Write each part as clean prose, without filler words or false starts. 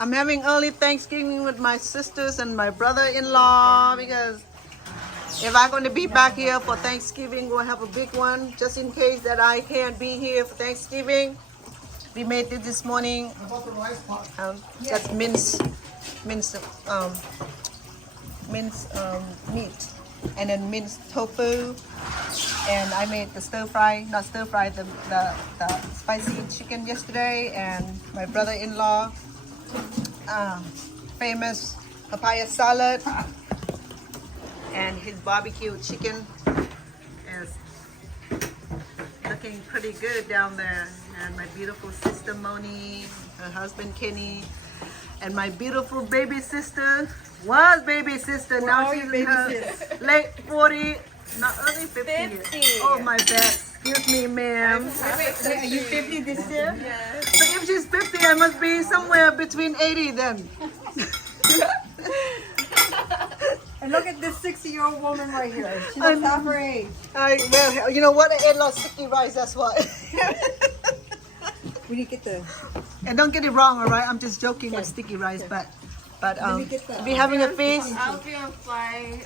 I'm having early Thanksgiving with my sisters and my brother-in-law because if I'm going to be back here for Thanksgiving, we'll have a big one just in case that I can't be here for Thanksgiving. We made this morning. That's minced meat, and then minced tofu. And I made the not stir fry, the spicy chicken yesterday. And my brother-in-law, famous papaya salad, and his barbecue chicken is looking pretty good down there. And my beautiful sister Mony, her husband Kenny, and my beautiful baby sister now she's in her late 40, not early 50. Oh my bad. Excuse me, ma'am. Are you 50 this year? Yes. So if she's 50, I must be somewhere between 80 then. And look at this 60-year-old woman right here. She looks half her age. Well, you know what? I ate a lot of sticky rice, that's why. We need to get the... And don't get it wrong, all right? I'm just joking with sticky rice, but we having a feast. I'll be on fly,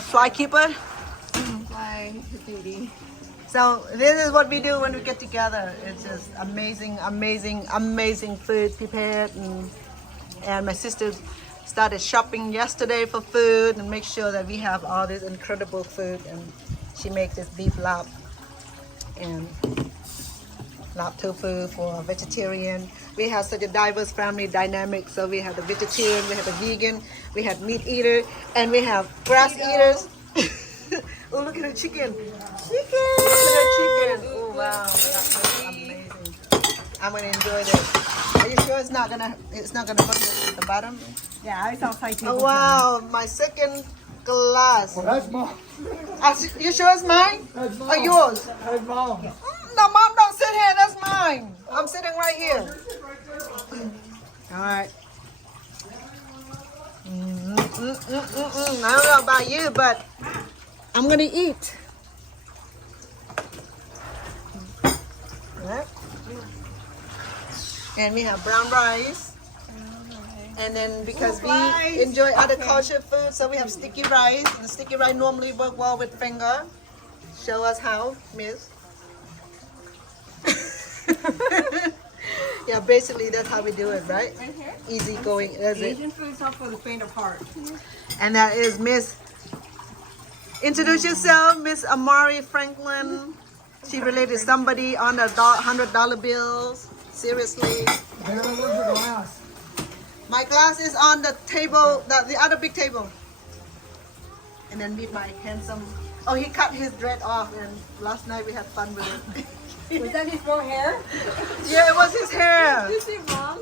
Fly keeper. fly duty. So this is what we do when we get together. It's just amazing, amazing, amazing food prepared, and my sister started shopping yesterday for food and make sure that we have all this incredible food. And she makes this beef lap and lap tofu for vegetarian. We have such a diverse family dynamic. So we have the vegetarian, we have the vegan, we have meat eater, and we have grass eaters. Oh, look at the chicken! Chicken! Look at the chicken! Oh wow, that's amazing. I'm gonna enjoy this. Are you sure it's not gonna burn at the bottom? Yeah, it's outside table. Oh wow, my second glass. Well, that's mom. You sure it's mine? That's mom. Or yours? That's mom. No, mom, don't sit here. That's mine. I'm sitting right here. All right. I don't know about you, but I'm gonna eat. Right. And we have brown rice. And then because we enjoy other culture food, so we have sticky rice. The sticky rice normally work well with finger. Show us how, miss. Yeah, basically that's how we do it, right? Easy going. That's it. Asian food's not for the faint of heart. And that is Miss. Introduce yourself, Miss Amari Franklin. She related to somebody on the $100 bills. Seriously. My glass is on the table, the other big table. And then meet my handsome. Oh, he cut his dread off, and last night we had fun with it. Was that his real hair? Yeah, it was his hair. Did you see, Mom?